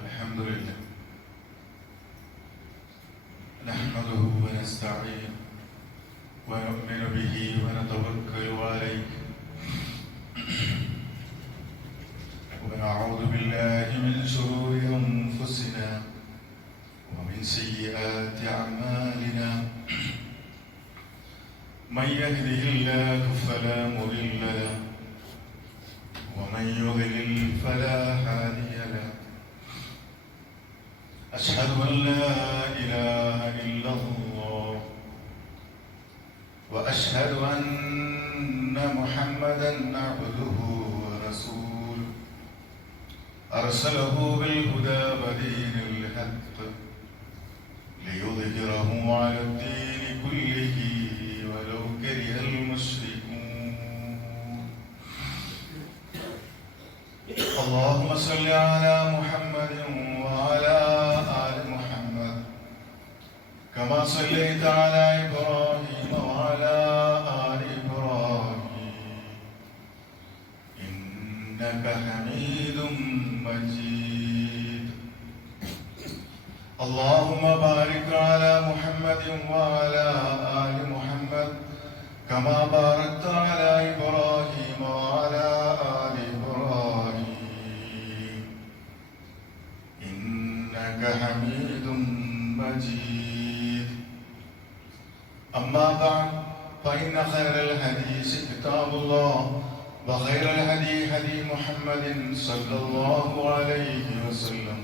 الحمد لله نحمده ونستعينه ونؤمن به ونتوكل عليه ونعوذ بالله من شرور أنفسنا ومن سيئات أعمالنا من يهده الله فلا مضل له ومن يضلل فلا هادي له أشهد أن لا إله إلا الله وأشهد أن محمدا عبده ورسوله أرسله بالهدى ودين الحق ليظهره على الدين كله ولو كره المشركون. اللهم صل على محمد وعلى آل محمد كما صليت على إبراهيم وعلى آل إبراهيم إنك حميد مجيد. اللهم بارك على محمد وعلى آل محمد كما باركت على إبراهيم وعلى آل إبراهيم إنك حميد مجيد. أما بعد فإن خير الحديث كتاب الله وخير الهدي هدي محمد صلى الله عليه وسلم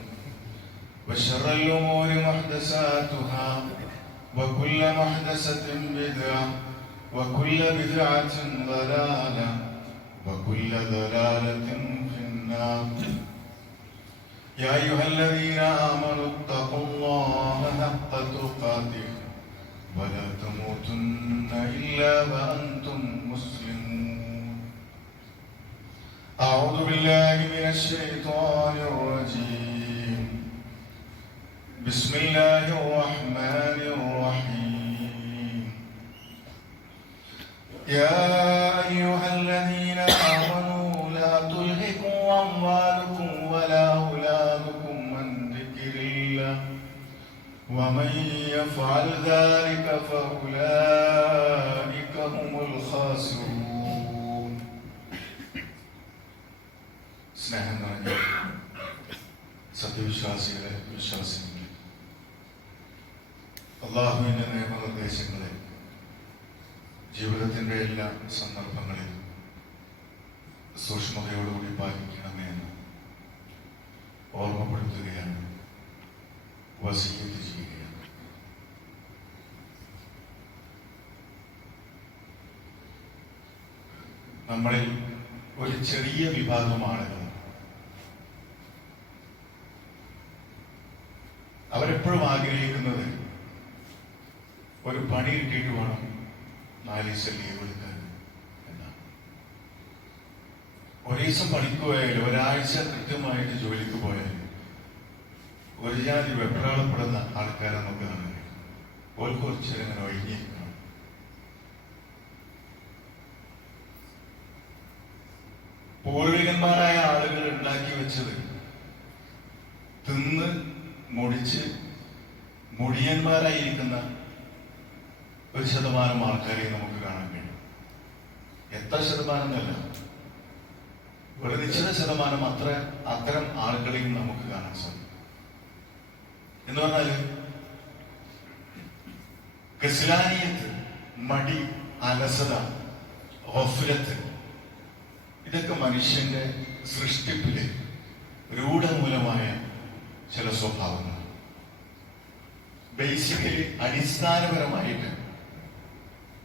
وشر الأمور محدثاتها وكل محدثة بدعة وكل بدعة ضلالة وكل ضلالة في النار. يا أيها الذين آمنوا اتقوا الله حق تقاته ولا تموتن إلا وأنتم مسلمون. أعوذ بالله من الشيطان الرجيم. بسم الله الرحمن الرحيم. يا أيها الذين آمنوا لا تلهكم أموالكم ولا أولادكم عن ذكر الله ومن يفعل ذلك فأولئك هم الخاسرون. സ്നേഹം നിറഞ്ഞ സത്യവിശ്വാസികളെ വിശ്വാസികളെ, അല്ലാഹുവിന്റെ നിയമനിർദ്ദേശങ്ങളെ ജീവിതത്തിന്റെ എല്ലാ സന്ദർഭങ്ങളിലും സൂക്ഷ്മതയോടുകൂടി പാലിക്കണമേ എന്ന് ഓർമ്മപ്പെടുത്തുകയാണ്, വസിയ്യത്ത് ചെയ്യുകയാണ്. നമ്മളിൽ ഒരു ചെറിയ വിഭാഗം ആളുകൾ അവരെപ്പോഴും ആഗ്രഹിക്കുന്നത് ഒരു പണി കിട്ടിയിട്ട് വേണം 4 ദിവസം ലീവ് എടുക്കാൻ എന്നാണ്. ഒരു ദിവസം പണിക്ക് പോയാലും ഒരാഴ്ച കൃത്യമായിട്ട് ജോലിക്ക് പോയാലും ഒരു ജാതി വെപ്രാളപ്പെടുന്ന ആൾക്കാരെ നമുക്ക് കാണാൻ ഓർക്ക് കുറച്ച് അങ്ങനെ ഒഴിഞ്ഞിരിക്കണം. പൂർവികന്മാരായ ആളുകൾ ഉണ്ടാക്കി വെച്ചത് തിന്ന് മുടിച്ച് മുടിയന്മാരായിരിക്കുന്ന 1% ആൾക്കാരെ നമുക്ക് കാണാൻ കഴിയും. എത്ര ശതമാനം എന്നല്ല, ഒരു നിശ്ചിത ശതമാനം അത്തരം ആളുകളെയും നമുക്ക് കാണാൻ സാധിക്കും. എന്ന് പറഞ്ഞാല് കസ്ലാനിയത്ത്, മടി, അലസത, ഗഫ്ലത്ത്, ഇതൊക്കെ മനുഷ്യന്റെ സൃഷ്ടിപ്പില് രൂഢമൂലമായ ചില സ്വഭാവങ്ങൾ. ബേസിക്കലി അടിസ്ഥാനപരമായിട്ട്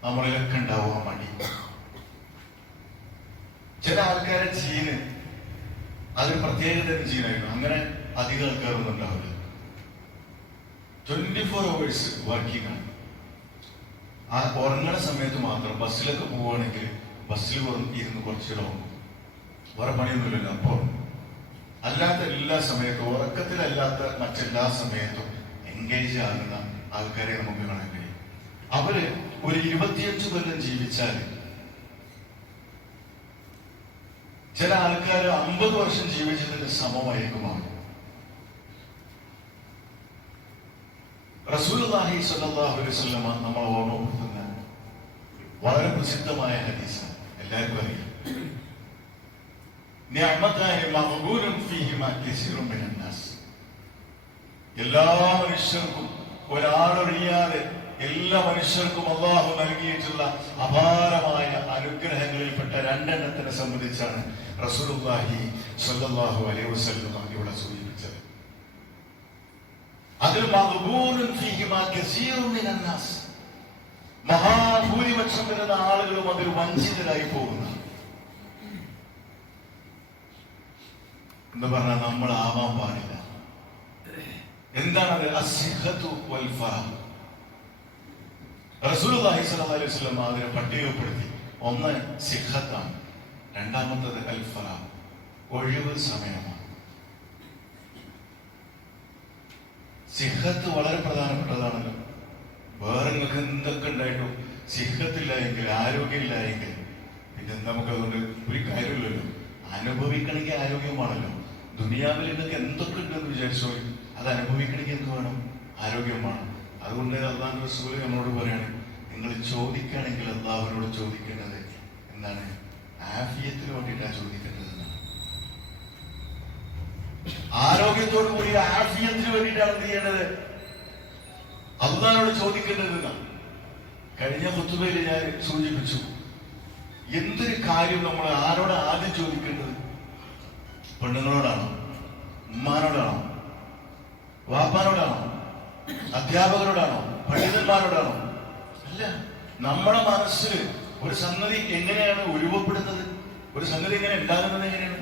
നമ്മളിലൊക്കെ ഉണ്ടാവുക മടി. ചില ആൾക്കാരെ ജീന് അതൊരു പ്രത്യേക തരം ജീനായിരുന്നു. അങ്ങനെ അധികം ആൾക്കാരൊന്നും ഉണ്ടാവില്ല. 24 hours വർക്കിംഗ് ആണ്. ആ ഉറങ്ങുന്ന സമയത്ത് മാത്രം ബസ്സിലൊക്കെ പോവുകയാണെങ്കിൽ ബസ്സിൽ ഇരുന്ന് കുറച്ചിടവും വേറെ പണിയൊന്നുമില്ലല്ലോ. അപ്പോൾ അല്ലാത്ത എല്ലാ സമയത്തും, ഉറക്കത്തിലല്ലാത്ത മറ്റെല്ലാ സമയത്തും എൻഗേജ് ആകുന്ന ആൾക്കാരെ നമുക്ക് കാണാൻ കഴിയും. അവര് ഒരു 25 കൊല്ലം ജീവിച്ചാൽ ചില ആൾക്കാർ 50 വർഷം ജീവിച്ചതിന്റെ സമമായിരിക്കുമാണ്. റസൂലുള്ളാഹി സ്വല്ലല്ലാഹു അലൈഹി വസല്ലം നമ്മൾ ഓർമ്മപ്പെടുത്തുന്ന വളരെ പ്രസിദ്ധമായ ഹദീസാണ്, എല്ലാവർക്കും അറിയാം. നിഅമതാനി മഗ്ബൂലുൻ ഫീഹിമാ കസീറുൻ മിനൻ നാസ്. എല്ലാ മനുഷ്യർക്കും ഒരാളൊഴിയാതെ എല്ലാ മനുഷ്യർക്കും അല്ലാഹു നൽകിയിട്ടുള്ള അപാരമായ അനുഗ്രഹങ്ങളിൽപ്പെട്ട 2 എണ്ണത്തിനെ സംബന്ധിച്ചാണ് റസൂലുള്ളാഹി സ്വല്ലല്ലാഹു അലൈഹി വസല്ലം ഇവിടെ സൂചിപ്പിച്ചത്. അതിൽ മഗ്ബൂലുൻ ഫീഹിമാ കസീറുൻ മിനൻ നാസ്, മഹാഭൂരിപക്ഷം വരുന്ന ആളുകളും അതിൽ വഞ്ചിതരായി പോകുന്നു എന്ന് പറഞ്ഞാൽ നമ്മൾ ആവാൻ പാടില്ല. എന്താണത്? അസ്സിഹ്ഹത്തു വൽ ഫറഹ്. റസൂലുള്ളാഹി സ്വല്ലല്ലാഹു അലൈഹി വസല്ലം അതിനെ പട്ടികപ്പെടുത്തി. ഒന്ന് സിഹ്ഹത്താണ്, രണ്ടാമത്തത് അൽ ഫറഹ്, ഒഴിവ് സമയമാണ്. സിഹ്ഹത്ത് വളരെ പ്രധാനപ്പെട്ടതാണല്ലോ. വേറെ നിങ്ങൾക്ക് എന്തൊക്കെ ഉണ്ടായിട്ടും സിഹ്ഹത്തില്ല എങ്കിൽ, ആരോഗ്യമില്ല എങ്കിൽ പിന്നെ നമുക്കതുകൊണ്ട് ഒരു കാര്യമില്ലല്ലോ. അനുഭവിക്കണമെങ്കിൽ ആരോഗ്യമാണല്ലോ. ദുനിയാവിൽ നിങ്ങൾക്ക് എന്തൊക്കെ ഉണ്ടെന്ന് വിചാരിച്ചോ, അത് അനുഭവിക്കണമെങ്കിൽ എന്ത് വേണം? ആരോഗ്യം വേണം. അതുകൊണ്ട് അല്ലാഹുവിന്റെ റസൂൽ നമ്മളോട് പറയാണ്, നിങ്ങൾ ചോദിക്കുകയാണെങ്കിൽ അല്ലാഹുവിനോട് ചോദിക്കേണ്ടത് എന്താണ്? ആഫിയത്തിന് വേണ്ടിയിട്ടാണ് ചോദിക്കേണ്ടത്. ആരോഗ്യത്തോടു കൂടി ആഫിയത്തിന് വേണ്ടിയിട്ടാണ് എന്ത് ചെയ്യേണ്ടത്? അല്ലാഹുവിനോട് ചോദിക്കേണ്ടത്. കഴിഞ്ഞ ഖുതുബയിൽ ഞാൻ സൂചിപ്പിച്ചു, എന്തൊരു കാര്യം നമ്മൾ ആരോട് ആദ്യം ചോദിക്കേണ്ടത്? പെണ്ണുങ്ങളോടാണോ? ഉമ്മാനോടാണോ? വാപ്പാനോടാണോ? അധ്യാപകരോടാണോ? പണ്ഡിതന്മാരോടാണോ? അല്ല. നമ്മുടെ മനസ്സിൽ ഒരു സംഗതി എങ്ങനെയാണ് ഉരുവപ്പെടുന്നത്? ഒരു സംഗതി എങ്ങനെ ഉണ്ടാകുന്നത്? എങ്ങനെയാണ്?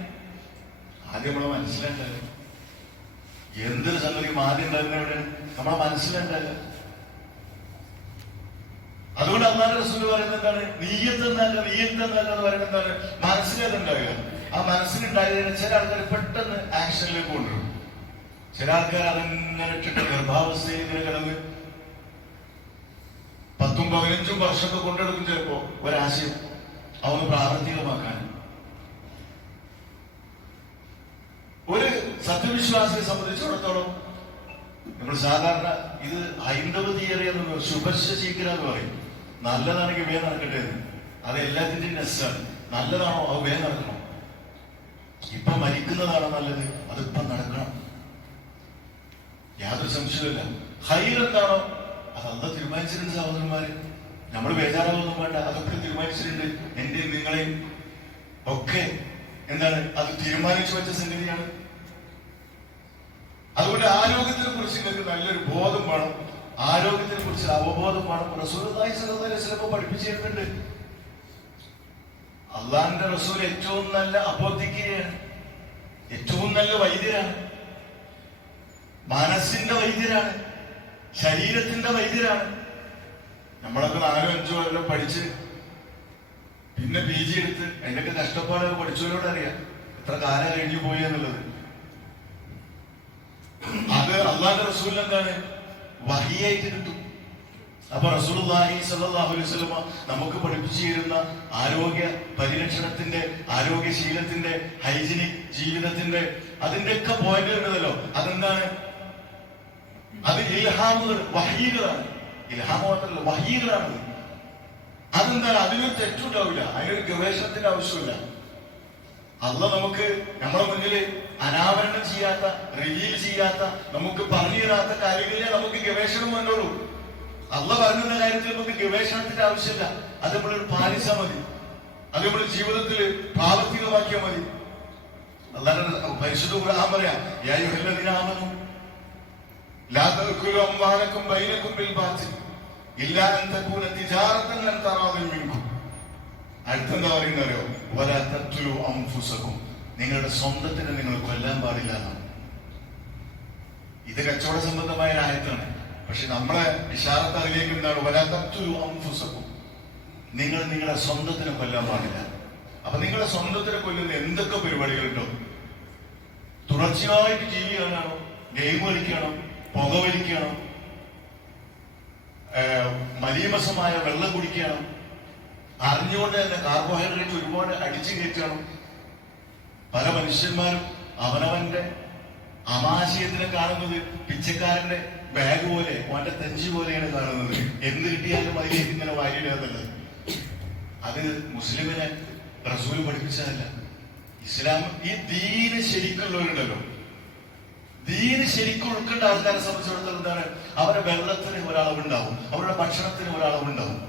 ആദ്യം നമ്മളെ മനസ്സിലുണ്ടാകുക. എന്തൊരു സംഗതിയും ആദ്യം ഉണ്ടാകുന്ന എവിടെയാണ്? നമ്മളെ മനസ്സിലുണ്ടാകുക. അതുകൊണ്ട് അല്ലാഹുവിന്റെ റസൂൽ പറയുന്നത് എന്താണ്? നീയത്ത് എന്ന് പറയുന്നത് എന്താണ്? മനസ്സിലതുണ്ടാകുക. ആ മനസ്സിലുണ്ടായതിന് ചില ആൾക്കാർ പെട്ടെന്ന് ആക്ഷനിലേക്ക് കൊണ്ടുവരും. ചില ആൾക്കാർ അതങ്ങനെ ഇട്ടിട്ട് ഗർഭാവസ്ഥയിൽ ഇങ്ങനെ കിടന്ന് 10-15 വർഷമൊക്കെ കൊണ്ടെടുക്കും. ചിലപ്പോ ഒരാശയം അതൊന്ന് പ്രാവർത്തികമാക്കാൻ. ഒരു സത്യവിശ്വാസിയെ സംബന്ധിച്ചിടത്തോളം നമ്മൾ സാധാരണ ഇത് ഹൈന്ദവ തിയറി എന്ന് ശുഭശീകര എന്ന് പറയും. നല്ലതാണെങ്കിൽ വേഗം നടക്കട്ടെ. അത് എല്ലാത്തിന്റെയും നെസ്സാണ്. നല്ലതാണോ അത് വേഗം നടക്കണം. ഇപ്പൊ മരിക്കുന്നതാണോ നല്ലത്? അതിപ്പം നടക്കണം, യാതൊരു സംശയമില്ല. ഹൈർ എന്താണോ അത് അല്ലാഹു തീരുമാനിച്ചിട്ടുണ്ട്. സഹോദരന്മാരെ, നമ്മൾ ബേജാറാവൊന്നും വേണ്ട. അതൊക്കെ തീരുമാനിച്ചിട്ടുണ്ട്. എന്റെയും നിങ്ങളെയും ഒക്കെ എന്താണ്? അത് തീരുമാനിച്ചു വെച്ച സംഗതിയാണ്. അതുകൊണ്ട് ആരോഗ്യത്തിനെ കുറിച്ച് നിങ്ങൾക്ക് നല്ലൊരു ബോധം വേണം. ആരോഗ്യത്തിനെ കുറിച്ച് അവബോധം വേണം. റസൂലുള്ളാഹി സ്വല്ലല്ലാഹു അലൈഹി വസല്ലം പഠിപ്പിച്ചിരുന്നുണ്ട്. അള്ളാഹിന്റെ റസൂൽ ഏറ്റവും നല്ല അപ്പോത്തിക്കയാണ്, ഏറ്റവും നല്ല വൈദ്യരാണ്, മനസ്സിന്റെ വൈദ്യരാണ്, ശരീരത്തിന്റെ വൈദ്യരാണ്. നമ്മളൊക്കെ 4-5 കൊല്ലം പഠിച്ച് പിന്നെ PG എടുത്ത് അതിന്റെയൊക്കെ കഷ്ടപ്പാടൊക്കെ പഠിച്ചവരോട് അറിയാം എത്ര കാലം കഴിഞ്ഞു പോയി എന്നുള്ളത്. അത് അള്ളാഹുവിന്റെ റസൂലിന് എന്താണ്? വഹിയായിട്ട് കിട്ടും. അപ്പൊ റസൂലുള്ളാഹി സ്വല്ലല്ലാഹു അലൈഹി വസല്ലം നമുക്ക് പഠിപ്പിച്ചു തരുന്ന ആരോഗ്യ പരിരക്ഷണത്തിന്റെ, ആരോഗ്യശീലത്തിന്റെ, ഹൈജീനിക് ജീവിതത്തിന്റെ അതിന്റെയൊക്കെ പോയിന്റുകൾ ഉണ്ടല്ലോ. അതെന്താണ്? അത് ഇൽഹാമുകൾ, വഹീകളാണ്. ഇൽഹാമ മാത്രമല്ല, വഹീകളാണ്. അതെന്താണ്? അതിനൊരു തെറ്റുണ്ടാവില്ല. അതിനൊരു ഗവേഷണത്തിന്റെ ആവശ്യമില്ല. അല്ലാഹു നമുക്ക് നമ്മുടെ മുന്നിൽ അനാവരണം ചെയ്യാത്ത, റിവീൽ ചെയ്യാത്ത, നമുക്ക് പറഞ്ഞു തരാത്ത കാര്യങ്ങളിലേ നമുക്ക് ഗവേഷണം വന്നോളൂ. അല്ലാഹു പറയുന്ന കാര്യത്തിൽ നമുക്ക് ഗവേഷണത്തിന്റെ ആവശ്യമില്ല. അത് നമ്മൾ പാലിച്ചാൽ മതി. അത് നമ്മൾ ജീവിതത്തിൽ പ്രാവർത്തികമാക്കിയാൽ മതി. അല്ലാഹുവിന്റെ പരിശുദ്ധ ഖുർആൻ പറയാം, യാ അയ്യുഹല്ലദീന ആമനൂ ലാ തഅകുലൂ അംവാലക്കും ബൈനക്കും ബിൽ ബാതിൽ ഇല്ലാ അൻ തകൂന തിജാറതൻ ലൻ തറാദിൻ മിൻകും. അടുത്തെന്താ പറയുന്നറിയോ? വലാ തഖ്തുലൂ അൻഫുസകും, നിങ്ങളുടെ സ്വന്തത്തിനെ നിങ്ങൾ കൊല്ലാൻ പാടില്ല എന്നാണ്. ഇത് കച്ചവട സംബന്ധമായ ആയത്താണ്. പക്ഷെ നമ്മളെ ഇശാറത്ത് അതിലേക്ക് എന്താണ്? വലാ തഖ്തുലൂ അൻഫുസകും, നിങ്ങൾ നിങ്ങളുടെ സ്വന്തത്തിനെ കൊല്ലാൻ പാടില്ല. അപ്പൊ നിങ്ങളുടെ സ്വന്തത്തിനെ കൊല്ലുന്ന എന്തൊക്കെ പരിപാടികളുണ്ടോ? തുടർച്ചയായിട്ട് TV കാണാണോ? ഗെയിം കളിക്കണം? പുകവലിക്കണം? മലീമസമായ വെള്ളം കുടിക്കണം? അറിഞ്ഞുകൊണ്ട് തന്നെ കാർബോഹൈഡ്രേറ്റ് ഒരുപാട് അടിച്ചു കയറ്റണം? പല മനുഷ്യന്മാരും അവനവന്റെ ആമാശയത്തിനെ കാണുന്നത് പിച്ചക്കാരന്റെ ബാഗ് പോലെ അവന്റെ തെഞ്ചി പോലെയാണ് കാണുന്നത്. എന്ത് കിട്ടിയാലും അതിലേക്ക് ഇങ്ങനെ വാരിയിടാന്നല്ല. അത് മുസ്ലിമിനെ റസൂൽ പഠിപ്പിച്ചതല്ല. ഇസ്ലാം ഈ ദീന് ശരിക്കുള്ളവരുണ്ടല്ലോ, ദീന് ശരിക്കും ഉൾക്കൊണ്ട ആൾക്കാരെ സംബന്ധിച്ചിടത്തോളം എന്താണ്, അവരുടെ വെള്ളത്തിന് ഒരളവുണ്ടാവും, അവരുടെ ഭക്ഷണത്തിന് ഒരളവുണ്ടാവും.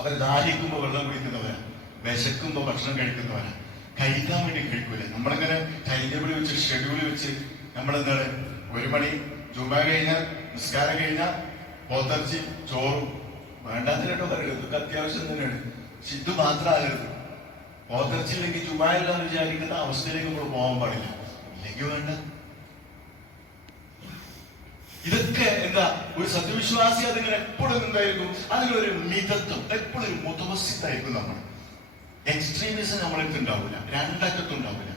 അവർ ദാഹിക്കുമ്പോ വെള്ളം കുടിക്കുന്നവരാ, വിശക്കുമ്പോ ഭക്ഷണം കഴിക്കുന്നവരാ. കഴിക്കാൻ വേണ്ടി കഴിക്കൂല. നമ്മളിങ്ങനെ ടൈം ടേബിൾ വെച്ച് ഷെഡ്യൂൾ വെച്ച് നമ്മളെന്താണ്, 1 മണി ജുമ കഴിഞ്ഞാൽ നിസ്കാരം കഴിഞ്ഞാൽ പോത്തിറച്ചി ചോറും വേണ്ടാത്ത കേട്ടോ പറയരുത്, ഇതൊക്കെ അത്യാവശ്യം തന്നെയാണ്. പക്ഷെ ഇത് മാത്രമാകരുത്. പോത്തിറച്ചി ഇല്ലെങ്കിൽ ജുമയില്ലാന്ന് വിചാരിക്കുന്ന അവസ്ഥയിലേക്ക് നമ്മൾ പോകാൻ പാടില്ല. ഇല്ലെങ്കിൽ വേണ്ട. ഇതൊക്കെ എന്താ, ഒരു സത്യവിശ്വാസി അതിങ്ങനെ എപ്പോഴും എന്തായിരിക്കും, അതിലൊരു മിതത്വം, എപ്പോഴും ഒരു മുതവസ്യത്തായിരിക്കും. നമ്മൾ എക്സ്ട്രീമിസം നമ്മളടുത്ത് ഉണ്ടാവില്ല, രണ്ടറ്റത്തുണ്ടാവില്ല.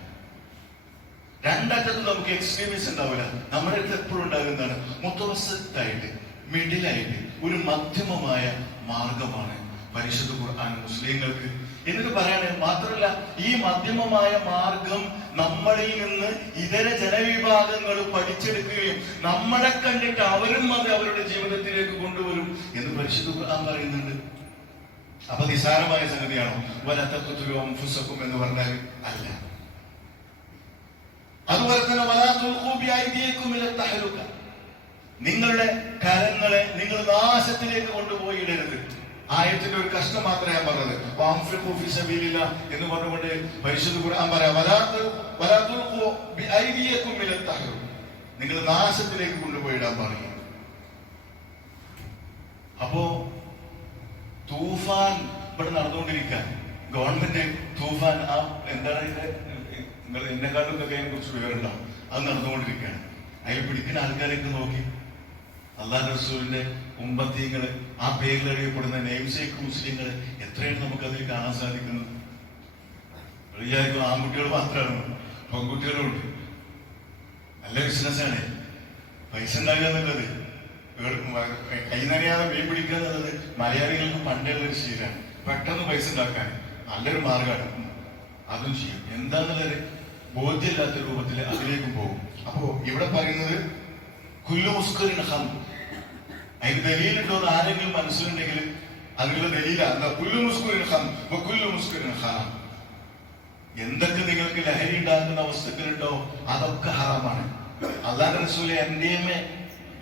രണ്ടറ്റത്ത് നമുക്ക് എക്സ്ട്രീമിസം ഉണ്ടാവില്ല. നമ്മുടെ അടുത്ത് എപ്പോഴും ഉണ്ടാകുന്നതാണ് മുതവസ്യത്തായിട്ട്, മിഡിലായിട്ട് ഒരു മധ്യമമായ മാർഗമാണ് പരിശുദ്ധ ഖുർആൻ മുസ്ലിങ്ങൾക്ക്. എന്നിട്ട് പറയണേ, മാത്രമല്ല ഈ മധ്യമമായ മാർഗം നമ്മളിൽ നിന്ന് ഇതര ജനവിഭാഗങ്ങൾ പഠിച്ചെടുക്കുകയും നമ്മളെ കണ്ടിട്ട് അവരും അത് അവരുടെ ജീവിതത്തിലേക്ക് കൊണ്ടുവരും എന്ന് പരിശുദ്ധ ഖുർആൻ പറയുന്നുണ്ട്. അപ്പൊ നിസാരമായ സംഗതിയാണോ വലതഖ്തുലു അൻഫുസകും എന്ന് പറഞ്ഞാൽ? അല്ല. അതുപോലെ തന്നെ വലാ തുൽഖൂ ബിഐദിയകും ഇല തഹലുക, നിങ്ങളുടെ കരങ്ങളെ നിങ്ങൾ നാശത്തിലേക്ക് കൊണ്ടുപോയി ഇടരുത്. ആയത്തിന്റെ ഒരു കഷ്ണം മാത്രമേ ഞാൻ പറഞ്ഞത്. വഅൻഫിഖൂ ഫീ സബീലില്ലാഹ് എന്ന് പറഞ്ഞുകൊണ്ട് പരിശുദ്ധ ഖുർആൻ പറയാം, വലാ തുൽഖൂ ബിഐദിയകും ഇല തഹലുക, നിങ്ങൾ നാശത്തിലേക്ക് കൊണ്ടുപോയി ഇടാൻ പറയും. അപ്പോ തൂഫാൻ ഇവിടെ നടന്നുകൊണ്ടിരിക്കാൻ, ഗവൺമെന്റ് തൂഫാൻ, ആ എന്താണ് ഇത്, നിങ്ങൾ എന്നെക്കാട്ടും ഇതൊക്കെ അതിനെ കുറിച്ച് വിവരമുണ്ടാവും. അത് നടന്നുകൊണ്ടിരിക്കുകയാണ്. അതിൽ പിടിക്കുന്ന ആൾക്കാരൊക്കെ നോക്കി, അല്ലാഹു റസൂലിന്റെ ഉമ്മത്തീങ്ങള്, ആ പേരിൽ അറിയപ്പെടുന്ന നെയിംസേക്ക് മുസ്ലിങ്ങള് എത്രയാണ് നമുക്ക് അതിൽ കാണാൻ സാധിക്കുന്നത്. വിചാരിക്കും ആൺകുട്ടികൾ മാത്രമാണ്, പെൺകുട്ടികളുണ്ട്. നല്ല ബിസിനസ്സാണ്. പൈസ ഉണ്ടാകുക എന്നുള്ളത്, കൈ നനയാതെ മീൻ പിടിക്കുക എന്നുള്ളത് മലയാളികൾക്ക് പണ്ടുള്ള ഒരു ശീലമാണ്. പെട്ടെന്ന് പൈസ ഉണ്ടാക്കാൻ നല്ലൊരു മാർഗമാണ്. അതും ചെയ്യും. എന്താന്നുള്ളത് ബോധ്യമില്ലാത്ത രൂപത്തിൽ അതിലേക്കും പോകും. അപ്പോ ഇവിടെ പറയുന്നത് കുല്ലു മുസ്കുരിൻ ഹം, അതിന് ദലീലുണ്ടോ എന്ന് ആരെങ്കിലും മനസ്സിലുണ്ടെങ്കിൽ അതിനുള്ള ദലീല കുല്ലു മുസ്കുരിൻ ഹം കുല്ലു മുസ്കുരിൻ ഹറാം. എന്തൊക്കെ നിങ്ങൾക്ക് ലഹരി ഉണ്ടാക്കുന്ന വസ്തുക്കളുണ്ടോ അതൊക്കെ ഹറാമാണ്. അല്ലാഹുവിന്റെ റസൂൽ എൻഡിഎംഎ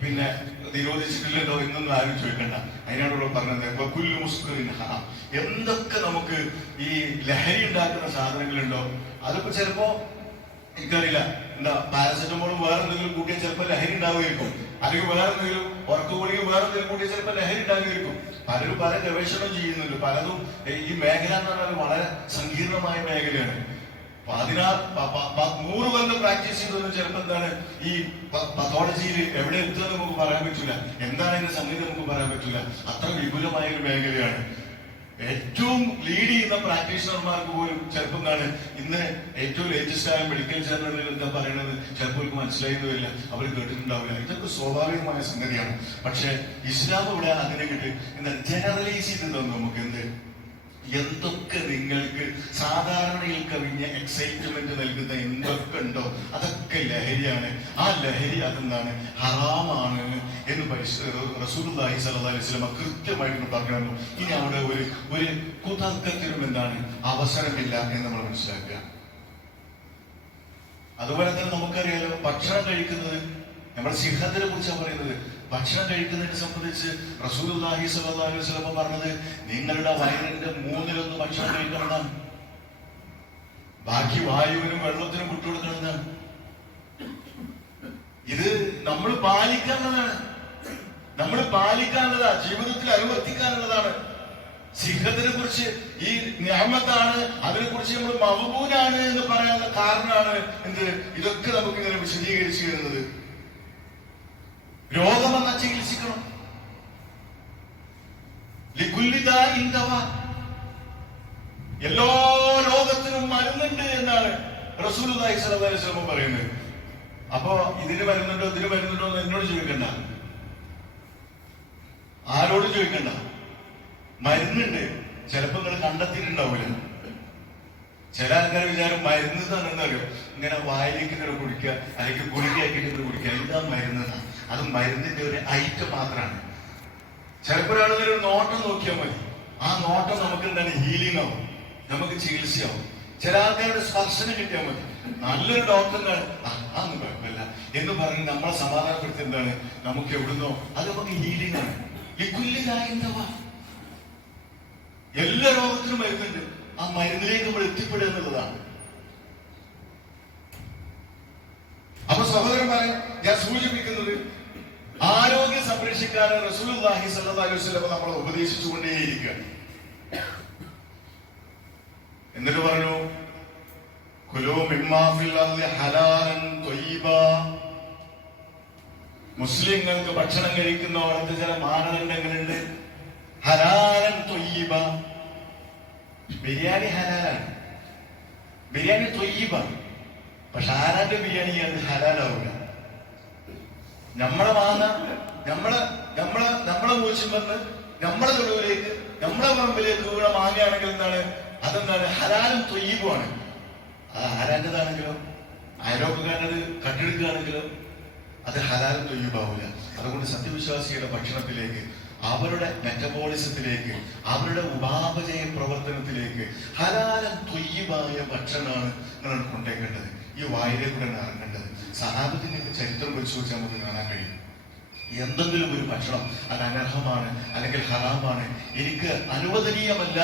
പിന്നെ നിരോധിച്ചിട്ടില്ലല്ലോ എന്നൊന്നും ആരും ചോദിക്കണ്ട. അതിനോടുള്ള പറഞ്ഞത് കുല്ലു മുസ്കുരിൻ ഹറാം. എന്തൊക്കെ നമുക്ക് ഈ ലഹരി ഉണ്ടാക്കുന്ന സാധനങ്ങളുണ്ടോ അതൊക്കെ ചിലപ്പോ എനിക്കറിയില്ല, എന്താ പാരസെറ്റമോളും വേറെ എന്തെങ്കിലും കൂട്ടിയാൽ ചിലപ്പോൾ ലഹരി ഉണ്ടാവുകയായിരിക്കും. അല്ലെങ്കിൽ വേറെ എന്തെങ്കിലും ഉറക്കുകൂടിയും വേറെ എന്തെങ്കിലും കൂട്ടിയാൽ ചിലപ്പോൾ ലഹരി ഉണ്ടാകുകയായിരിക്കും. പലരും പല ഗവേഷണം ചെയ്യുന്നുണ്ട്. പലതും ഈ മേഖല എന്ന് പറഞ്ഞാൽ വളരെ സങ്കീർണമായ മേഖലയാണ്. 100 കൊല്ലം പ്രാക്ടീസ് ചെയ്തൊന്നും ചിലപ്പോൾ എന്താണ് ഈ പത്തോളജിയിൽ എവിടെ എത്തുക നമുക്ക് പറയാൻ പറ്റൂല. എന്താണ് അതിന്റെ സംഗതി നമുക്ക് പറയാൻ പറ്റൂല. അത്ര വിപുലമായ ഒരു മേഖലയാണ്. ഏറ്റവും ലീഡ് ചെയ്യുന്ന പ്രാക്ടീഷണർമാർക്ക് പോലും ചിലപ്പോൾ എന്താണ് ഇന്ന് ഏറ്റവും ലേറ്റസ്റ്റ് ആയ മെഡിക്കൽ ജേർണലിൽ എന്താ പറയുന്നത് ചിലപ്പോൾ മനസ്സിലായെന്ന് വരില്ല, അവർ കേട്ടിട്ടുണ്ടാവില്ല. ഇതൊക്കെ സ്വാഭാവികമായ സംഗതിയാണ്. പക്ഷെ ഇസ്ലാം ഇവിടെ അതിനെ കിട്ടി എന്താ ജനറലൈസ് ചെയ്ത് തന്നു നമുക്ക്. എന്തൊക്കെ നിങ്ങൾക്ക് സാധാരണയിൽ കവിഞ്ഞ എക്സൈറ്റ്മെന്റ് നൽകുന്ന എന്തൊക്കെ ഉണ്ടോ അതൊക്കെ ലഹരിയാണ്. ആ ലഹരി അതെന്താണ്, ഹറാമാണ് എന്ന് റസൂലുള്ളാഹി സ്വല്ലല്ലാഹു അലൈഹി വസല്ലം കൃത്യമായിട്ട് പറഞ്ഞു. ഇനി അവിടെ ഒരു കുതർക്കത്തിനും എന്താണ് അവസരമില്ല എന്ന് നമ്മൾ മനസ്സിലാക്കുക. അതുപോലെ തന്നെ നമുക്കറിയാലോ, ഭക്ഷണം കഴിക്കുന്നത്, നമ്മുടെ സിഹത്തിനെ കുറിച്ചാണ് പറയുന്നത്. ഭക്ഷണം കഴിക്കുന്നതിനെ സംബന്ധിച്ച് റസൂലുള്ളാഹി സ്വല്ലല്ലാഹു അലൈഹി വസല്ലം പറഞ്ഞത് നിങ്ങളുടെ വയറിന്റെ 1/3 ഭക്ഷണം കഴിക്കണമെന്നാണ്. ബാക്കി വായുവിനും വെള്ളത്തിനും വിട്ടുകൊടുക്കണമെന്നാണ്. ഇത് നമ്മൾ പാലിക്കാനുള്ളതാണ്, നമ്മൾ പാലിക്കാനുള്ളതാ, ജീവിതത്തിൽ അനുവർത്തിക്കാനുള്ളതാണ്. സിഹത്തിനെ കുറിച്ച് ഈ നിഅമത്താണ്, അതിനെ കുറിച്ച് നമ്മൾ മഖ്ബൂലാണ് എന്ന് പറയാനുള്ള കാരണമാണ് എന്ത്, ഇതൊക്കെ നമുക്ക് ഇങ്ങനെ വിശദീകരിച്ചു തരുന്നത്. രോഗം വന്നാൽ ചികിത്സിക്കണം. എല്ലാ രോഗത്തിനും മരുന്നുണ്ട് എന്നാണ് റസൂലുള്ളാഹി സ്വല്ലല്ലാഹു അലൈഹി വസല്ലം പറയുന്നത്. അപ്പോ ഇതിന് മരുന്നുണ്ടോ ഇതിന് മരുന്നുണ്ടോ എന്ന് എന്നോട് ചോദിക്കണ്ട, ആരോടും ചോദിക്കണ്ട. മരുന്നുണ്ട്, ചിലപ്പോ നിങ്ങൾ കണ്ടെത്തിയിട്ടുണ്ടാവില്ല. ചില ആൾക്കാർ വിചാരം മരുന്ന് തന്നെന്നറിയോ, ഇങ്ങനെ വായിലേക്ക് ഇങ്ങനെ കുടിക്കുക, അല്ലെങ്കിൽ ഗുളികയാക്കിയിട്ട് ഇങ്ങനെ കുടിക്കുക, ഇതാ മരുന്ന്. അത് മരുന്നിന്റെ ഒരു ഐറ്റം മാത്രമാണ്. ചിലപ്പോൾ ഒരാളുകൾ ഒരു നോട്ടം നോക്കിയാൽ മതി, ആ നോട്ടം നമുക്ക് എന്താണ് ഹീലിംഗ് ആവും, നമുക്ക് ചികിത്സയാവും. ചില ആൾക്കാരുടെ സ്പർശനം കിട്ടിയാൽ മതി, നല്ലൊരു ഡോക്ടറിനാണ് അതൊന്നും കുഴപ്പമില്ല എന്ന് പറഞ്ഞ് നമ്മളെ സമാധാനപ്പെടുത്തി എന്താണ് നമുക്ക് എവിടുന്നോ അത് നമുക്ക് ഹീലിംഗ് ആണ്. ലിക്കുല്ലിതായിന്തവ, എല്ലാ രോഗത്തിനും മരുന്നുണ്ട്, ആ മരുന്നിലേക്ക് നമ്മൾ എത്തിപ്പെടുക എന്നുള്ളതാണ്. അപ്പൊ സഹോദരന്മാരെ, ഞാൻ സൂചിപ്പിക്കുന്നത് ആരോഗ്യം സംരക്ഷിക്കാൻ റസൂലുള്ളാഹി സ്വല്ലല്ലാഹു അലൈഹി വസല്ലം നമ്മളെ ഉപദേശിച്ചുകൊണ്ടേയിരിക്കുകയാണ്. എന്നിട്ട് പറഞ്ഞു, കുലൂ മിമ്മാ ഫിൽ അർളി ഹലാലൻ ത്വയ്യിബാ. മുസ്ലിങ്ങൾക്ക് ഭക്ഷണം കഴിക്കുന്നവർക്ക് ചില മാനദണ്ഡങ്ങളുണ്ട്. ഹലാലൻ ത്വയ്യിബ, ബിരിയാണി ഹലാലാണ്, ബിരിയാണി ത്വയ്യിബാണ്. പക്ഷെ ആരാന്റെ ബിരിയാണി അത് ഹലാലാവില്ല. നമ്മളെ മാങ്ങ നമ്മളെ മോശം വന്ന് നമ്മളെ തൊടുവിലേക്ക് നമ്മളെ പറമ്പിലേക്ക് വീണ മാങ്ങയാണെങ്കിൽ എന്താണ്, അതെന്താണ് ഹലാലും ത്വയ്യിബുമാണ്. അത് ആരാന്റേതാണെങ്കിലോ അയലോക്കാരനത് കണ്ടെടുക്കുകയാണെങ്കിലോ അത് ഹലാലും ത്വയ്യിബാവില്ല. അതുകൊണ്ട് സത്യവിശ്വാസിയുടെ ഭക്ഷണത്തിലേക്ക്, അവരുടെ മെറ്റബോളിസത്തിലേക്ക്, അവരുടെ ഉപാപചയ പ്രവർത്തനത്തിലേക്ക് ഹലാലും ത്വയ്യിബായ ഭക്ഷണമാണ് നിങ്ങൾ കൊണ്ടേക്കേണ്ടത്. ഈ വായിലേക്കൂടെ ഇറങ്ങേണ്ടത്. സഹാബത്തിന്റെ ചരിത്രം പരിശോധിച്ചാൽ നമുക്ക് കാണാൻ കഴിയും. എന്തെങ്കിലും ഒരു ഭക്ഷണം അത് അനർഹമാണ് അല്ലെങ്കിൽ ഹറാമാണ്, എനിക്ക് അനുവദനീയമല്ല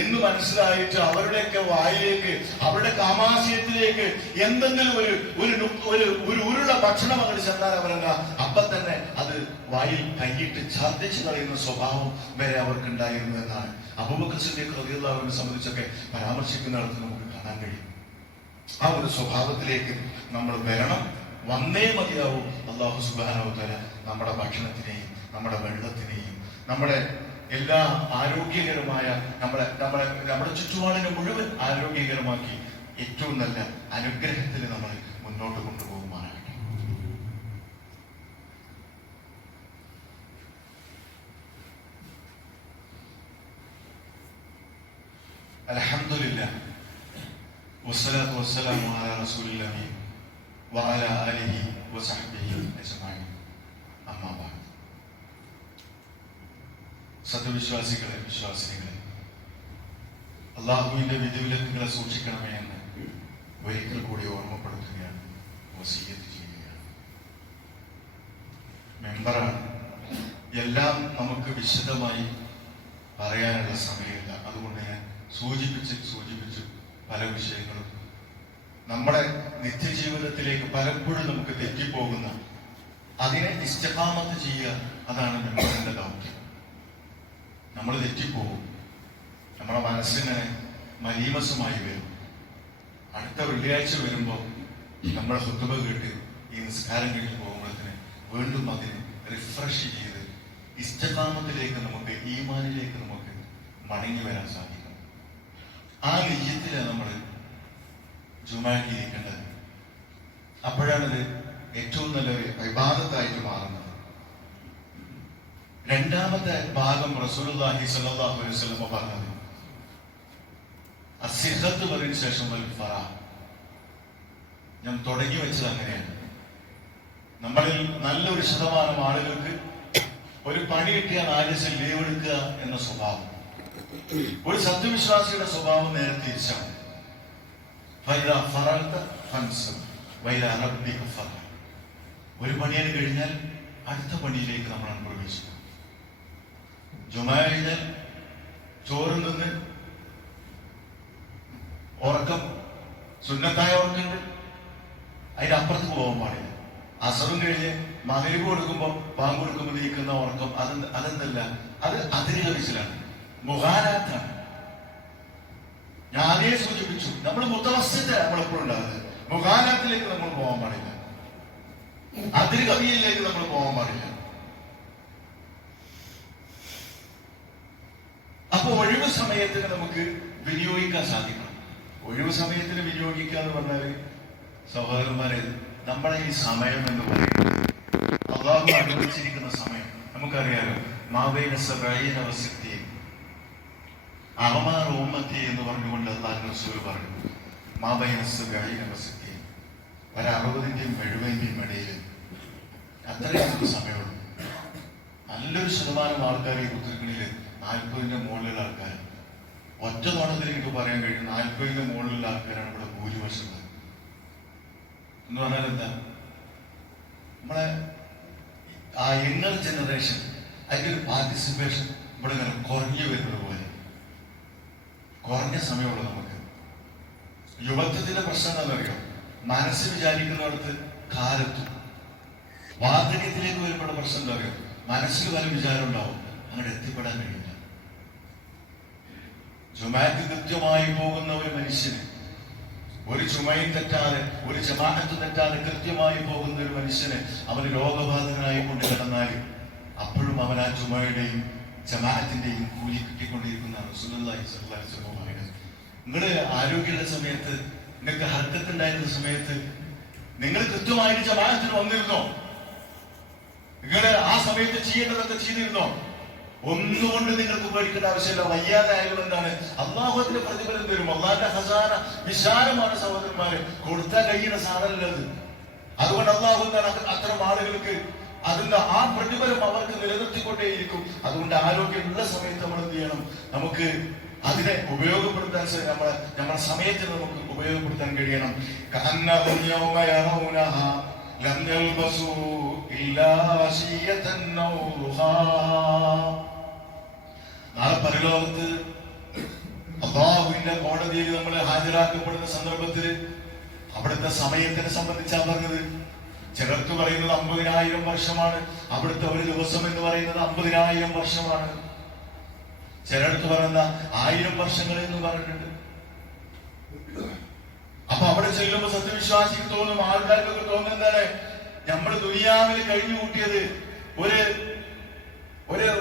എന്ന് മനസ്സിലായിട്ട് അവരുടെയൊക്കെ വായിലേക്ക്, അവരുടെ കാമാശയത്തിലേക്ക് എന്തെങ്കിലും ഒരു ഉരുള ഭക്ഷണം അങ്ങോട്ട് ചെന്നാൽ അവരെന്താ അപ്പം തന്നെ അത് വായിൽ കൈയിട്ട് ഛർദ്ദിച്ചു കളയുന്ന സ്വഭാവം വരെ അവർക്കുണ്ടായിരുന്നു എന്നാണ് അബൂബക്കർ സിദ്ദീഖ് റളിയല്ലാഹു അൻഹുവിനെ സംബന്ധിച്ചൊക്കെ പരാമർശിക്കുന്നിടത്ത് നമുക്ക് കാണാൻ കഴിയും. ആ ഒരു സ്വഭാവത്തിലേക്ക് നമ്മൾ വരണം, വന്നേ മതിയാവും. അല്ലാഹു സുബ്ഹാനഹു വ തആല നമ്മുടെ ഭക്ഷണത്തിനെയും നമ്മുടെ വെള്ളത്തിനെയും നമ്മുടെ എല്ലാ ആരോഗ്യകരമായ നമ്മുടെ ചുറ്റുപാടിനെ മുഴുവൻ ആരോഗ്യകരമാക്കി ഏറ്റവും നല്ല അനുഗ്രഹത്തിൽ നമ്മൾ മുന്നോട്ട് കൊണ്ടുപോകുമാറാകട്ടെ. അൽഹംദുലില്ലാഹ് വസ്സലാത്തു വസ്സലാമു അലാ റസൂലില്ലാഹി വഅലാ ആലിഹി വസഹ്ബിഹി അജ്മഈൻ. അമ്മാ ബഅദ്. സത്യവിശ്വാസികളെ, വിശ്വാസിനികളെ, അല്ലാഹുവിന്റെ വിധിവിലക്കുകളെ സൂക്ഷിക്കണമേ എന്ന് ഒരിക്കൽ കൂടി ഓർമ്മപ്പെടുത്തുകയാണ്, വസിയ്യത്ത് ചെയ്യുകയാണ്. മെമ്പറാണ്, എല്ലാം നമുക്ക് വിശദമായി പറയാനുള്ള സമയമില്ല. അതുകൊണ്ട് ഞാൻ സൂചിപ്പിച്ച് പല വിഷയങ്ങളും നമ്മുടെ നിത്യജീവിതത്തിലേക്ക് പലപ്പോഴും നമുക്ക് തെറ്റിപ്പോകുന്ന, അതിനെ ഇസ്തിഖാമത്ത് ചെയ്യുക, അതാണ് മെമ്പറിന്റെ ദൗത്യം. നമ്മൾ തെറ്റിപ്പോകും, നമ്മുടെ മനസ്സിന് മലീമസമായി വരും. അടുത്ത വെള്ളിയാഴ്ച വരുമ്പോൾ നമ്മൾ ഖുതുബ കേട്ട് ഈ നിസ്കാരം കഴിഞ്ഞ് പോകുമ്പോഴത്തിന് വീണ്ടും അതിനെ റിഫ്രഷ് ചെയ്ത് ഇസ്തിഖാമത്തിലേക്ക്, നമുക്ക് ഈമാനിലേക്ക് നമുക്ക് മടങ്ങി വരാൻ സാധിക്കും. ആ നിയ്യത്തിലാണ് നമ്മൾ ജുമാക്ക് ഇരിക്കേണ്ടത്. അപ്പോഴാണത് ഏറ്റവും നല്ലൊരു ഇബാദത്തായിട്ട് മാറുന്നത്. രണ്ടാമത്തെ ഭാഗം റസൂലുള്ളാഹി സ്വല്ലല്ലാഹു അലൈഹി വസല്ലം പറഞ്ഞത് അസ്സിഹത്ത് പറഞ്ഞ ശേഷം വൽ ഫറാഹ്. ഞാൻ തുടങ്ങി വെച്ചത് അങ്ങനെയാണ്. നമ്മളിൽ നല്ലൊരു ശതമാനം ആളുകൾക്ക് ഒരു പണി കിട്ടിയാൽ 4 ദിവസം ലീവ് എടുക്കുക എന്ന സ്വഭാവം. ഒരു സത്യവിശ്വാസിയുടെ സ്വഭാവം നേരെ തിരിച്ചാണ്. ഒരു പണിയാണ് കഴിഞ്ഞാൽ അടുത്ത പണിയിലേക്ക് നമ്മളാണ് പ്രവേശിക്കുന്നത്. ജുമാ കഴിഞ്ഞാൽ ചോറിൽ നിന്ന് ഉറക്കം, സുന്നത്തായ ഉറക്കമുണ്ട്, അതിന്റെ അപ്പുറത്തേക്ക് പോകാൻ പാടില്ല. അസറും കഴിഞ്ഞ് മഗ്‌രിബ് കൊടുക്കുമ്പോൾ ബാങ്ക് കൊടുക്കുമ്പോൾ നീക്കുന്ന ഉറക്കം, അതെന്തല്ല, അത് അതിര് കവിച്ചിലാണ്, മുഹാനാത്താണ്. ഞാൻ ആദ്യമേ സൂചിപ്പിച്ചു, നമ്മൾ മുത്തവസ്തിത നമ്മളെപ്പോഴും ഉണ്ടാകുന്നത്. മുഖാനാത്തിലേക്ക് നമ്മൾ പോകാൻ പാടില്ല, അതിര് കവിയിലേക്ക് നമ്മൾ പോകാൻ പാടില്ല. അപ്പൊ ഒഴിവ് സമയത്തിന് നമുക്ക് വിനിയോഗിക്കാൻ സാധിക്കണം. ഒഴിവ് സമയത്തിന് വിനിയോഗിക്കുക എന്ന് പറഞ്ഞാല് സഹോദരന്മാരെ, നമ്മളെ ഈ സമയം എന്ന് പറയുന്നത് അല്ലാഹു അനുവദിച്ചിരിക്കുന്ന സമയം നമുക്കറിയാലോ. മാബൈന സബഈന വസിത്തീൻ അഹ്മാർ ഉമ്മത്തി എന്ന് പറഞ്ഞുകൊണ്ട് അല്ലാഹു റസൂൽ പറഞ്ഞു, മാബൈനസ്സുകയും ഒരു 60-ന്റെയും 70-ന്റെയും ഇടയിൽ അത്രയും നമുക്ക് സമയമുള്ളൂ. നല്ലൊരു ശതമാനം ആൾക്കാർ ഈ കുത്തിരിക്കണില് 40-ന്റെ മുകളിലുള്ള ആൾക്കാർ. ഒറ്റ നോട്ടത്തിൽ എനിക്ക് പറയാൻ കഴിയും 40-ന്റെ മുകളിലുള്ള ആൾക്കാരാണ് ഇവിടെ ഭൂരിപക്ഷം. എന്ന് പറഞ്ഞാൽ എന്താ, നമ്മളെ ആ യങ്ങർ ജനറേഷൻ അതിന്റെ ഒരു പാർട്ടിസിപ്പേഷൻ ഇവിടെ ഇങ്ങനെ കുറഞ്ഞു വരുന്നത് പോലെ കുറഞ്ഞ സമയമുള്ളൂ നമുക്ക്. യുവത്വത്തിന്റെ പ്രശ്നം എന്താണെന്നറിയോ, മനസ്സ് വിചാരിക്കുന്നിടത്ത് കാലത്തും. വാർദ്ധക്യത്തിലേക്ക് വരുമ്പോൾ പ്രശ്നം എന്താ അറിയോ, മനസ്സിൽ പല വിചാരം ഉണ്ടാവും, അങ്ങനെ എത്തിപ്പെടാൻ കഴിയില്ല. ജുമാഅത്ത് കൃത്യമായി പോകുന്ന ഒരു മനുഷ്യന്, ഒരു ചുമയും തെറ്റാതെ ഒരു ജമാഅത്ത് തെറ്റാതെ കൃത്യമായി പോകുന്ന ഒരു മനുഷ്യന് അവന് രോഗബാധിതനായി കൊണ്ട് കിടന്നാൽ അപ്പോഴും അവൻ ആ ചുമയുടെയും ജമാഅത്തിന്റെയും കൂലി കിട്ടിക്കൊണ്ടിരിക്കുന്നതാണ് റസൂലുള്ളാഹി സ്വല്ലല്ലാഹു അലൈഹി വസല്ലം പറയുന്നത്. നിങ്ങള് ആരോഗ്യമുള്ള സമയത്ത്, നിങ്ങൾക്ക് ഹർക്കത്തുണ്ടായിരുന്ന സമയത്ത് നിങ്ങൾ കൃത്യമായിട്ട് ജമാഅത്തിന് വന്നിരുന്നോ? നിങ്ങൾ ആ സമയത്ത് ചെയ്യേണ്ടതൊക്കെ ചെയ്തിരുന്നോ? ഒന്നുകൊണ്ട് നിങ്ങൾക്ക് പേടിക്കേണ്ട ആവശ്യമില്ല. വയ്യാതെ ആയാലും എന്താണ്, അള്ളാഹുവിന്റെ പ്രതിഫലം തരും. അള്ളാഹിന്റെ ഖസാന വിശാലമാണ് സഹോദരന്മാരെ, കൊടുത്താൽ കഴിയുന്ന സാധനമല്ലത്. അതുകൊണ്ട് അള്ളാഹു അത്തരം ആളുകൾക്ക് അതിന്റെ ആ പ്രതിഫലം അവർക്ക് നിലനിർത്തിക്കൊണ്ടേയിരിക്കും. അതുകൊണ്ട് ആരോഗ്യമുള്ള സമയത്ത് നമ്മൾ എന്ത് ചെയ്യണം, നമുക്ക് അതിനെ ഉപയോഗപ്പെടുത്താൻ നമ്മുടെ സമയത്തിന് നമുക്ക് ഉപയോഗപ്പെടുത്താൻ കഴിയണം. നാളെ പരലോകത്ത് അല്ലാഹുവിന്റെ കോടതിയിൽ നമ്മൾ ഹാജരാക്കപ്പെടുന്ന സന്ദർഭത്തിൽ അവിടുത്തെ സമയത്തിനെ സംബന്ധിച്ചാണ് പറഞ്ഞത്. ചിലർക്ക് പറയുന്നത് 50,000 വർഷമാണ്, അവിടുത്തെ ഒരു ദിവസം എന്ന് പറയുന്നത് 50,000 വർഷമാണ്. ചിലർക്ക് പറയുന്ന 1000 വർഷങ്ങൾ എന്ന് പറഞ്ഞിട്ടുണ്ട്. അപ്പൊ അവിടെ ചെല്ലുമ്പോ സത്യവിശ്വാസിക്ക് തോന്നും, ആൾക്കാർക്കൊക്കെ തോന്നുന്നതാണ്, നമ്മൾ ദുനിയാവിൽ കഴിഞ്ഞു കൂട്ടിയത്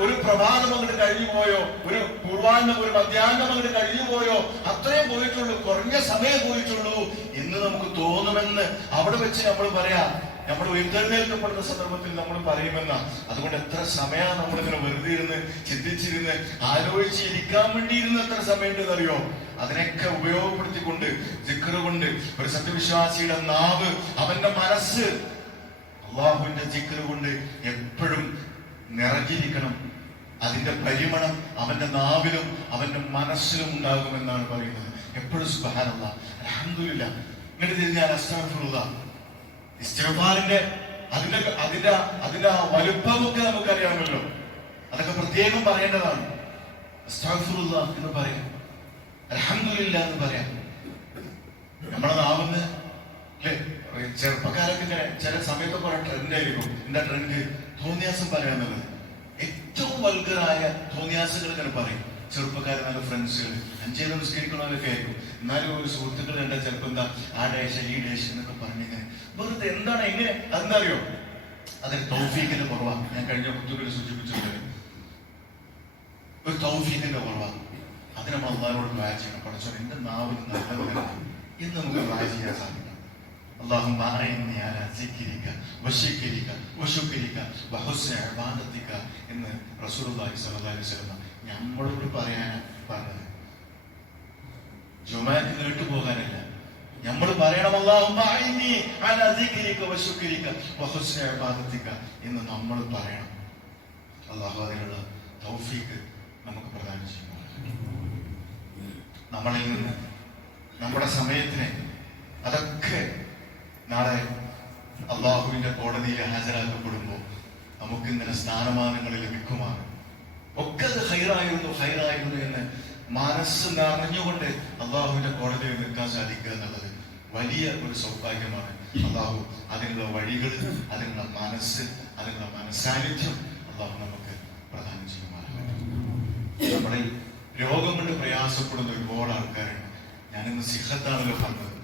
ഒരു പ്രഭാതം അങ്ങോട്ട് കഴിഞ്ഞു പോയോ, ഒരു പൂർവാന്നം ഒരു മധ്യാഹ്നം അങ്ങോട്ട് കഴിഞ്ഞു പോയോ, അത്രയും പോയിട്ടുള്ളൂ, കുറഞ്ഞ സമയം പോയിട്ടുള്ളൂ എന്ന് നമുക്ക് തോന്നുമെന്ന് അവിടെ വെച്ച് നമ്മൾ പറയാം. നമ്മൾ ഉയർത്തെഴുന്നേൽക്കപ്പെടുന്ന സന്ദർഭത്തിൽ നമ്മൾ പറയുമെന്ന. അതുകൊണ്ട് എത്ര സമയമാണ് നമ്മളിങ്ങനെ വെറുതെ ഇരുന്ന് ചിന്തിച്ചിരുന്ന് ആലോചിച്ചിരിക്കാൻ വേണ്ടിയിരുന്ന് എത്ര സമയം ഉണ്ടെന്ന് അറിയോ? അതിനൊക്കെ ഉപയോഗപ്പെടുത്തിക്കൊണ്ട് ദിക്ർ കൊണ്ട് ഒരു സത്യവിശ്വാസിയുടെ നാവ്, അവന്റെ മനസ്സ് അല്ലാഹുവിന്റെ ദിക്ർ കൊണ്ട് എപ്പോഴും നിറഞ്ഞിരിക്കണം. അതിന്റെ പരിമളം അവന്റെ നാവിലും അവന്റെ മനസ്സിലും ഉണ്ടാകുമെന്നാണ് പറയുന്നത്. എപ്പോഴും സുബ്ഹാനല്ലാഹ്, അൽഹംദുലില്ലാഹ്, ഇങ്ങനെ തിരിഞ്ഞാൽ അസ്തഗ്ഫിറുല്ലാഹ്. ഇസ്തിഗ്ഫാറിന്റെ അതിന്റെ വലുപ്പമൊക്കെ നമുക്കറിയാമല്ലോ. അതൊക്കെ പ്രത്യേകം പറയേണ്ടതാണ്. അസ്തഗ്ഫിറുല്ലാഹ് എന്ന് പറയാം, അൽഹംദുലില്ലാഹ് എന്ന് പറയാം. നമ്മളെ നാവുന്ന് ചെറുപ്പക്കാരൊക്കെ ചില സമയത്തൊക്കെ ഒരു ട്രെൻഡായിരിക്കും. എന്താ ട്രെൻഡ്? തോന്നിയാസം പറയാന്നുള്ളത്. ഏറ്റവും വൽഗറായ തോന്നിയാസങ്ങൾ ഇങ്ങനെ പറയും ചെറുപ്പക്കാർ, നല്ല ഫ്രണ്ട്സുകൾ, 5 നിസ്കരിക്കണമൊക്കെ ആയിരിക്കും. എന്നാലും ഒരു സുഹൃത്തുക്കൾ കണ്ടാൽ ചിലപ്പോ എന്താ ആ ഡേശ ഈ ഡേശ എന്നൊക്കെ പറഞ്ഞിങ്ങനെ വെറുതെ എന്താണ് എങ്ങനെ അതെന്താ അറിയോ? അതൊരു തൗഫീഖിന്റെ കുറവാണ്. ഞാൻ കഴിഞ്ഞ കുത്തുകളിൽ സൂചിപ്പിച്ചിട്ടുണ്ട്, ഒരു തൗഫീഖിന്റെ കുറവാണ്. അത് നമ്മൾ അള്ളാഹിനോട് ദുആ ചെയ്യണം. പഠിച്ചോൻ എന്റെ നാവിൽ നല്ലത് എന്ന് നമുക്ക് ദുആ ചെയ്യാൻ സാധിക്കും. اللهم أعني على ذكرك وشكرك وشكرك وحسن عبادتك എന്ന് റസൂലുള്ളാഹി സ്വല്ലല്ലാഹു അലൈഹി വസല്ലം നമ്മളോട് പറയാനാണ് പറഞ്ഞത്. ജുമാഅത്ത് കേട്ടു പോകാനല്ല, നമ്മൾ പറയണം اللهم أعني على ذكرك وشكرك وحسن عبادتك എന്ന് നമ്മൾ പറയണം. അല്ലാഹു അതിനുള്ള തൗഫീഖ് നമുക്ക് പ്രദാനം ചെയ്യുന്നു. നമ്മളിൽ നിന്ന് നമ്മുടെ സമയത്തിനെ അതൊക്കെ നാളെ അള്ളാഹുവിന്റെ കോടതിയിൽ ഹാജരാക്കപ്പെടുമ്പോൾ നമുക്ക് ഇങ്ങനെ സ്ഥാനമാനങ്ങൾ ലഭിക്കുമാണ്. ഒക്കെ അത് ഹൈറായിരുന്നു എന്ന് മനസ്സ് നിറഞ്ഞുകൊണ്ട് അള്ളാഹുവിന്റെ കോടതിയിൽ നിൽക്കാൻ സാധിക്കുക എന്നുള്ളത് വലിയ ഒരു സൗഭാഗ്യമാണ്. അള്ളാഹു അതിനുള്ള വഴികൾ, അതിനുള്ള മനസ്സ്, അതിനുള്ള മനസ്സാന്നിധ്യം അള്ളാഹു നമുക്ക് പ്രദാനം ചെയ്യുമാറാകട്ടെ. നമ്മളിൽ രോഗം കൊണ്ട് പ്രയാസപ്പെടുന്ന ഒരുപാട് ആൾക്കാരുണ്ട്. ഞാനിന്ന് സിഹത്താണല്ലോ പറഞ്ഞത്.